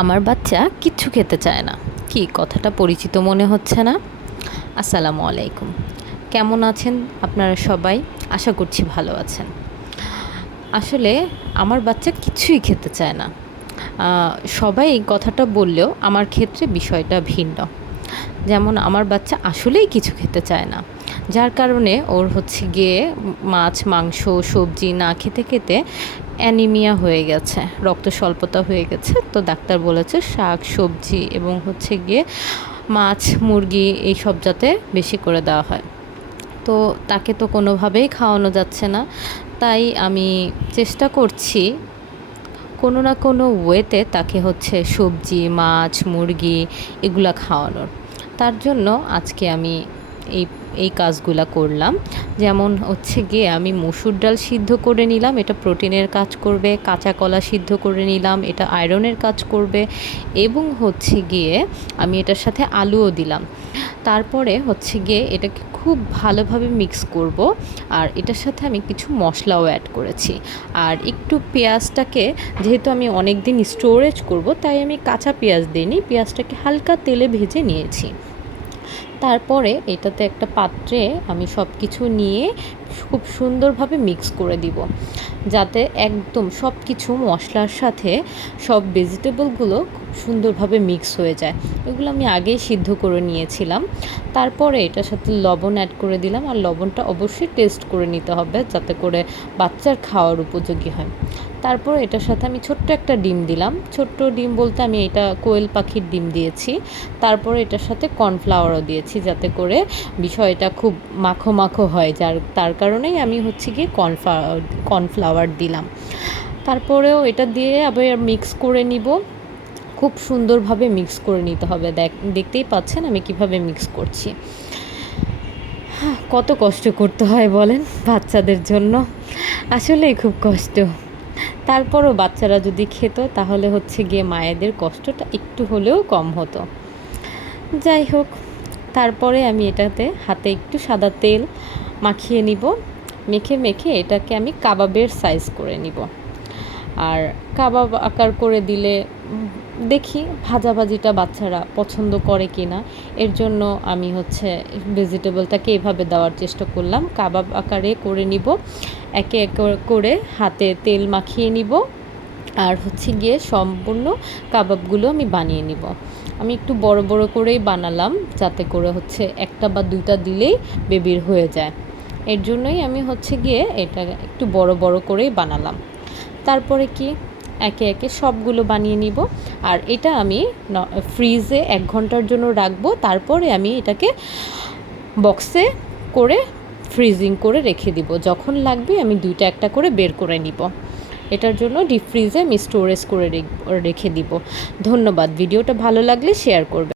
আমার বাচ্চা কিচ্ছু খেতে চায় না। কি কথাটা পরিচিত মনে হচ্ছে না? আসসালামু আলাইকুম। কেমন আছেন আপনারা সবাই? আশা করছি ভালো আছেন। আসলে আমার বাচ্চা কিছুই খেতে চায় না। সবাই এই কথাটা বললেও আমার ক্ষেত্রে বিষয়টা ভিন্ন। যেমন আমার বাচ্চা আসলেই কিছু খেতে চায় না, যার কারণে ওর হচ্ছে গিয়ে মাছ, মাংস, সবজি না খেতে খেতে অ্যানিমিয়া হয়ে গেছে, রক্ত স্বল্পতা হয়ে গেছে। তো ডাক্তার বলেছে শাক, সবজি এবং হচ্ছে গিয়ে মাছ, মুরগি এইসব যাতে বেশি করে দেওয়া হয়। তো তাকে তো কোনোভাবেই খাওয়ানো যাচ্ছে না। তাই আমি চেষ্টা করছি কোনো না কোনো ওয়েতে তাকে হচ্ছে সবজি, মাছ, মুরগি এগুলা খাওয়ানোর। তার জন্য আজকে আমি এই এই কাজগুলা করলাম। যেমন হচ্ছে গিয়ে আমি মসুর ডাল সিদ্ধ করে নিলাম, এটা প্রোটিনের কাজ করবে। কাঁচা কলা সিদ্ধ করে নিলাম, এটা আয়রনের কাজ করবে। এবং হচ্ছে গিয়ে আমি এটার সাথে আলুও দিলাম। তারপরে হচ্ছে গিয়ে এটাকে খুব ভালোভাবে মিক্স করব। আর এটার সাথে আমি কিছু মশলাও অ্যাড করেছি। আর একটু পেঁয়াজটাকে, যেহেতু আমি অনেক দিন স্টোরেজ করব, তাই আমি কাঁচা পেঁয়াজ দিইনি, পেঁয়াজটাকে হালকা তেলে ভেজে নিয়েছি। তারপরে এটাতে একটা পাত্রে আমি সব কিছু নিয়ে খুব সুন্দরভাবে মিক্স করে দিব, যাতে একদম সব কিছু মশলার সাথে সব ভেজিটেবলগুলো খুব সুন্দরভাবে মিক্স হয়ে যায়। এগুলো আমি আগেই সিদ্ধ করে নিয়েছিলাম। তারপরে এটার সাথে লবণ অ্যাড করে দিলাম, আর লবণটা অবশ্যই টেস্ট করে নিতে হবে যাতে করে বাচ্চার খাওয়ার উপযোগী হয়। তারপর এটার সাথে আমি ছোট্ট একটা ডিম দিলাম। ছোট্ট ডিম বলতে আমি এটা কোয়েল পাখির ডিম দিয়েছি। তারপরে এটার সাথে কর্নফ্লাওয়ারও দিয়েছি যাতে করে বিষয়টা খুব মাখো মাখো হয়, তার কারণেই আমি হচ্ছে গিয়ে কর্নফ্লাওয়ার দিলাম। তারপরেও এটা দিয়ে আবার মিক্স করে নিব। খুব সুন্দরভাবে মিক্স করে নিতে হবে। দেখতেই পাচ্ছেন আমি কিভাবে মিক্স করছি। কত কষ্ট করতে হয় বলেন বাচ্চাদের জন্য, আসলেই খুব কষ্ট। তারপরও বাচ্চারা যদি খেত তাহলে হচ্ছে গিয়ে মায়েদের কষ্টটা একটু হলেও কম হতো। যাই হোক, তারপরে আমি এটাতে হাতে একটু সাদা তেল মাখিয়ে নিব। মেখে মেখে এটাকে আমি কাবাবের সাইজ করে নিব। আর কাবাব আকার করে দিলে দেখি ভাজাভাজিটা বাচ্চারা পছন্দ করে কি না। এর জন্য আমি হচ্ছে ভেজিটেবলটাকে এভাবে দেওয়ার চেষ্টা করলাম, কাবাব আকারে করে নিব। একে একে করে হাতে তেল মাখিয়ে নিব। আর হচ্ছে গিয়ে সম্পূর্ণ কাবাবগুলো আমি বানিয়ে নিব। আমি একটু বড় বড় করেই বানালাম, যাতে করে হচ্ছে একটা বা দুইটা দিলেই বেবির হয়ে যায়। এর জন্যই আমি হচ্ছে গিয়ে এটা একটু বড় বড় করেই বানালাম। তারপরে কি একে একে সবগুলো বানিয়ে নিব। আর এটা আমি ফ্রিজে 1 ঘন্টার জন্য রাখবো। তারপরে আমি এটাকে বক্সে করে ফ্রিজিং করে রেখে দিব। যখন লাগবে আমি দুইটা একটা করে বের করে নিব। এটার জন্য ডিপ ফ্রিজে আমি স্টোরেজ করে রেখে দিব। ধন্যবাদ। ভিডিওটা ভালো লাগলে শেয়ার করবেন।